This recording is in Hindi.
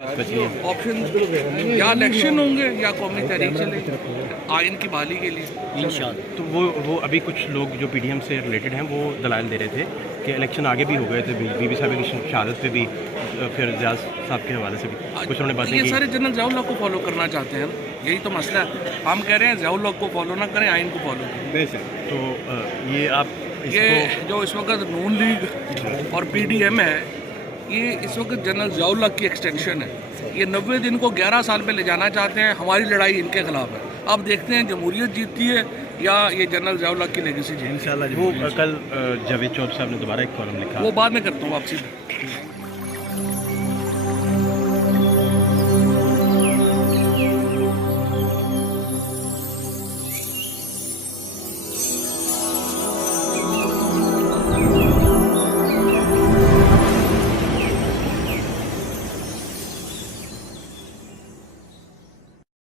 ऑप्शन या इलेक्शन होंगे या कौमी तहरीक चलेगी आइन की बहाली के लिए इंशाअल्लाह। तो वो अभी कुछ लोग जो पीडीएम से रिलेटेड हैं वो दलाइल दे रहे थे कि इलेक्शन आगे भी हो गए थे, बीबी साहब की शहादत पे भी, फिर रियाज साहब के हवाले से भी कुछ उन्होंने बातें ये की। सारे जनरल ज़ियाउल हक को फॉलो करना चाहते हैं ना, यही तो मसला है। हम कह रहे हैं ज़ियाउल हक को फॉलो ना करें, आइन को फॉलो करें। तो ये आप ये इसको जो इस वक्त नून लीग और पीडीएम है, ये इस वक्त जनरल ज़ियाउल हक की एक्सटेंशन है। ये 90 दिन को 11 साल पे ले जाना चाहते हैं। हमारी लड़ाई इनके खिलाफ है। अब देखते हैं जमहूरियत जीतती है या ये जनरल ज़ियाउल हक की लेगेसी जीतती है। वो कल जावेद चौधरी साहब ने दोबारा एक कॉलम लिखा। वो बाद में करता हूँ वापसी में।